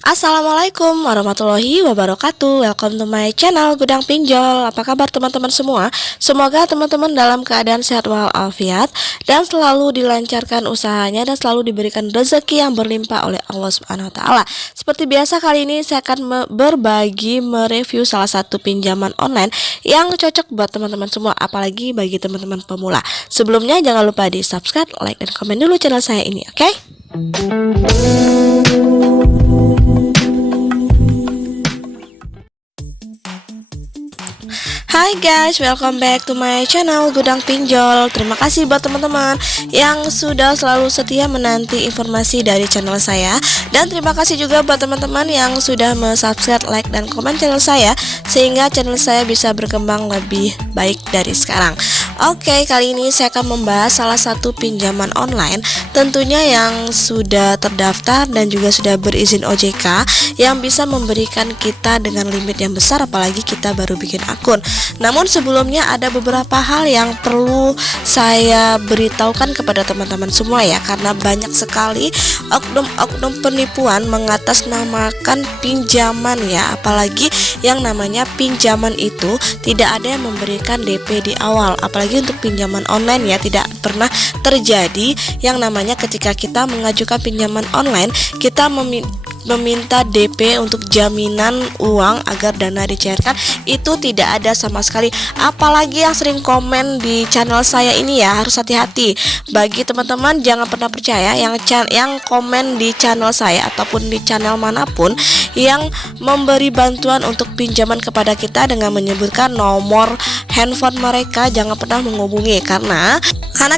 Assalamualaikum warahmatullahi wabarakatuh. Welcome to my channel Gudang Pinjol. Apa kabar teman-teman semua? Semoga teman-teman dalam keadaan sehat walafiat dan selalu dilancarkan usahanya dan selalu diberikan rezeki yang berlimpah oleh Allah Subhanahu wa taala. Seperti biasa, kali ini saya akan berbagi mereview salah satu pinjaman online yang cocok buat teman-teman semua, apalagi bagi teman-teman pemula. Sebelumnya jangan lupa di subscribe, like, dan komen dulu channel saya ini, oke? Hai guys, welcome back to my channel Gudang Pinjol. Terima kasih buat teman-teman yang sudah selalu setia menanti informasi dari channel saya. Dan terima kasih juga buat teman-teman yang sudah subscribe, like, dan komen channel saya, sehingga channel saya bisa berkembang lebih baik dari sekarang. Oke, kali ini saya akan membahas salah satu pinjaman online tentunya yang sudah terdaftar dan juga sudah berizin OJK, yang bisa memberikan kita dengan limit yang besar apalagi kita baru bikin akun. Namun sebelumnya ada beberapa hal yang perlu saya beritahukan kepada teman-teman semua ya, karena banyak sekali oknum-oknum penipuan mengatasnamakan pinjaman ya, apalagi yang namanya pinjaman itu tidak ada yang memberikan DP di awal. Apalagi untuk pinjaman online ya, tidak pernah terjadi yang namanya ketika kita mengajukan pinjaman online kita meminta DP untuk jaminan uang agar dana dicairkan. Itu tidak ada sama sekali. Apalagi yang sering komen di channel saya ini ya, harus hati-hati. Bagi teman-teman jangan pernah percaya yang komen di channel saya ataupun di channel manapun yang memberi bantuan untuk pinjaman kepada kita dengan menyebutkan nomor handphone mereka. Jangan pernah menghubungi, karena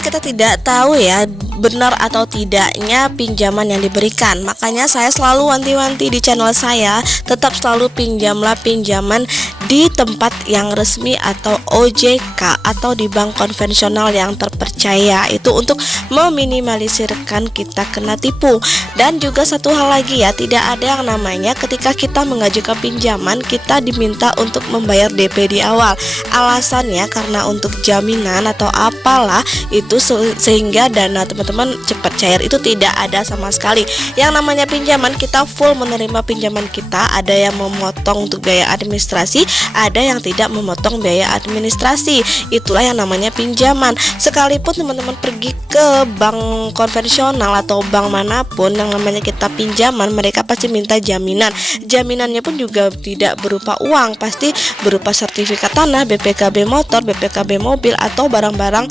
kita tidak tahu ya benar atau tidaknya pinjaman yang diberikan. Makanya saya selalu wanti-wanti di channel saya, tetap selalu pinjamlah pinjaman di tempat yang resmi atau OJK atau di bank konvensional yang terpercaya. Itu untuk meminimalisirkan kita kena tipu. Dan juga satu hal lagi ya, tidak ada yang namanya ketika kita mengajukan pinjaman kita diminta untuk membayar DP di awal. Alasannya karena untuk jaminan atau apalah itu, sehingga dana teman-teman cepat cair. Itu tidak ada sama sekali. Yang namanya pinjaman kita full menerima pinjaman kita. Ada yang memotong untuk biaya administrasi, ada yang tidak memotong biaya administrasi. Itulah yang namanya pinjaman. Sekalipun teman-teman pergi ke bank konvensional atau bank manapun yang namanya kita pinjaman, mereka pasti minta jaminan. Jaminannya pun juga tidak berupa uang, pasti berupa sertifikat tanah, BPKB motor, BPKB mobil, atau barang-barang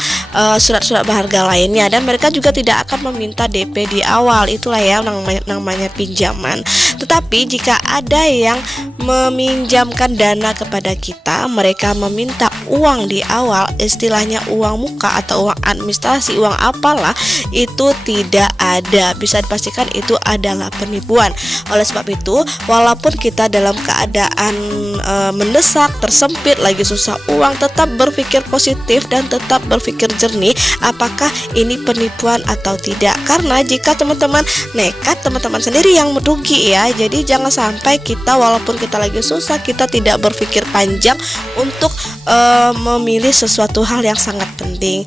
surat-surat berharga lainnya. Dan mereka juga tidak akan meminta DP di awal. Itulah ya namanya pinjaman. Tetapi jika ada yang meminjamkan dana kepada kita, mereka meminta uang di awal, istilahnya uang muka atau uang administrasi, uang apalah, itu tidak ada. Bisa dipastikan itu adalah penipuan. Oleh sebab itu, walaupun kita dalam keadaan mendesak, tersempit, lagi susah uang, tetap berpikir positif dan tetap berpikir jernih apakah ini penipuan atau tidak. Karena jika teman-teman nekat, teman-teman sendiri yang merugi ya. Jadi jangan sampai kita walaupun kita lagi susah, kita tidak berpikir panjang untuk memilih sesuatu hal yang sangat penting.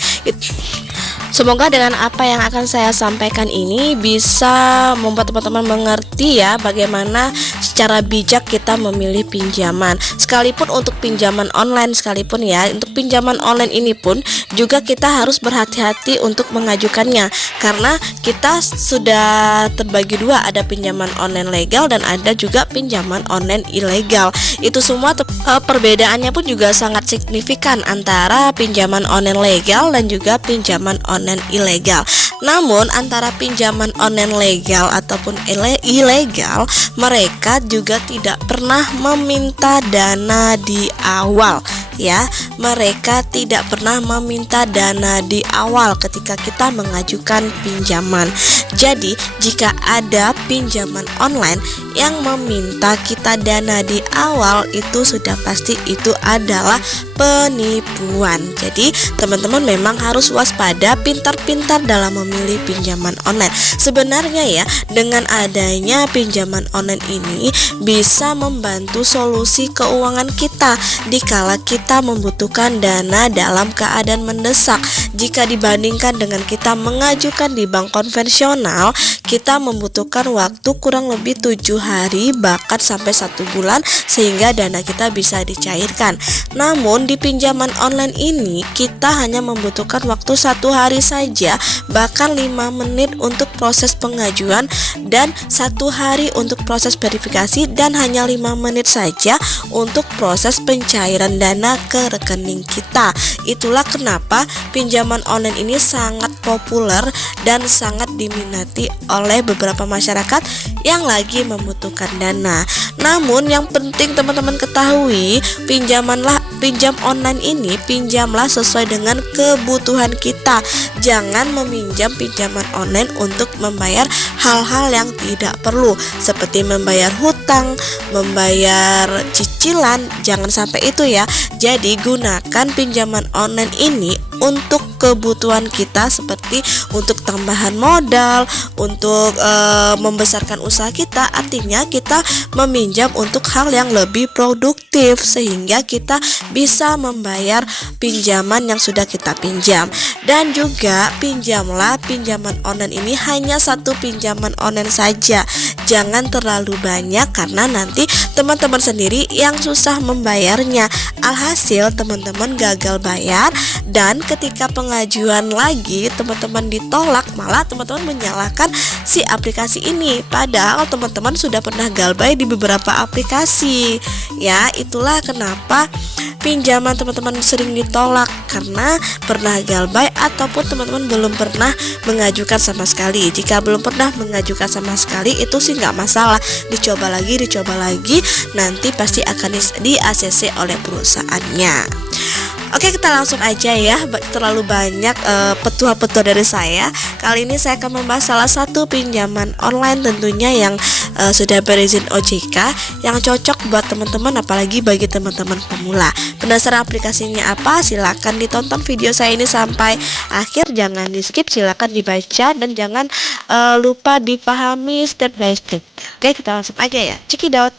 Semoga dengan apa yang akan saya sampaikan ini bisa membuat teman-teman mengerti ya bagaimana secara bijak kita memilih pinjaman. Sekalipun untuk pinjaman online sekalipun ya, untuk pinjaman online ini pun juga kita harus berhati-hati untuk mengajukannya, karena kita sudah terbagi dua, ada pinjaman online legal dan ada juga pinjaman online ilegal. Itu semua perbedaannya pun juga sangat signifikan antara pinjaman online legal dan juga pinjaman online ilegal. Namun antara pinjaman online legal ataupun ilegal, mereka juga tidak pernah meminta dana di awal ya. Mereka tidak pernah meminta dana di awal ketika kita mengajukan pinjaman. Jadi jika ada pinjaman online yang meminta kita dana di awal, itu sudah pasti itu adalah penipuan. Jadi teman-teman memang harus waspada, pintar-pintar dalam memilih pinjaman online. Sebenarnya ya, dengan adanya pinjaman online ini bisa membantu solusi keuangan kita dikala kita kita membutuhkan dana dalam keadaan mendesak. Jika dibandingkan dengan kita mengajukan di bank konvensional, kita membutuhkan waktu kurang lebih 7 hari bahkan sampai 1 bulan sehingga dana kita bisa dicairkan. Namun di pinjaman online ini kita hanya membutuhkan waktu 1 hari saja, bahkan 5 menit untuk proses pengajuan dan 1 hari untuk proses verifikasi, dan hanya 5 menit saja untuk proses pencairan dana ke rekening kita. Itulah kenapa pinjaman online ini sangat populer dan sangat diminati oleh beberapa masyarakat yang lagi membutuhkan dana. Namun yang penting teman-teman ketahui, pinjam online ini pinjamlah sesuai dengan kebutuhan kita. Jangan meminjam pinjaman online untuk membayar hal-hal yang tidak perlu seperti membayar hutang, membayar cicilan, jangan sampai itu ya. Jadi gunakan pinjaman online ini untuk kebutuhan kita seperti untuk tambahan modal, untuk membesarkan usaha kita. Artinya kita meminjam untuk hal yang lebih produktif sehingga kita bisa membayar pinjaman yang sudah kita pinjam. Dan juga pinjamlah pinjaman online ini hanya 1 pinjaman online saja. Jangan terlalu banyak karena nanti teman-teman sendiri yang susah membayarnya. Alhasil teman-teman gagal bayar, dan ketika pengajuan lagi teman-teman ditolak, malah teman-teman menyalahkan si aplikasi ini, padahal teman-teman sudah pernah galbay di beberapa aplikasi. Ya, itulah kenapa pinjaman teman-teman sering ditolak, karena pernah galbay ataupun teman-teman belum pernah mengajukan sama sekali. Jika belum pernah mengajukan sama sekali itu sih nggak masalah, dicoba lagi, nanti pasti akan di ACC oleh perusahaannya. Oke, kita langsung aja ya, terlalu banyak petua-petua dari saya. Kali ini saya akan membahas salah satu pinjaman online tentunya yang sudah berizin OJK, yang cocok buat teman-teman, apalagi bagi teman-teman pemula. Penasaran aplikasinya apa? Silakan ditonton video saya ini sampai akhir, jangan di skip, silakan dibaca dan jangan lupa dipahami step by step. Oke, kita langsung aja ya, check it out.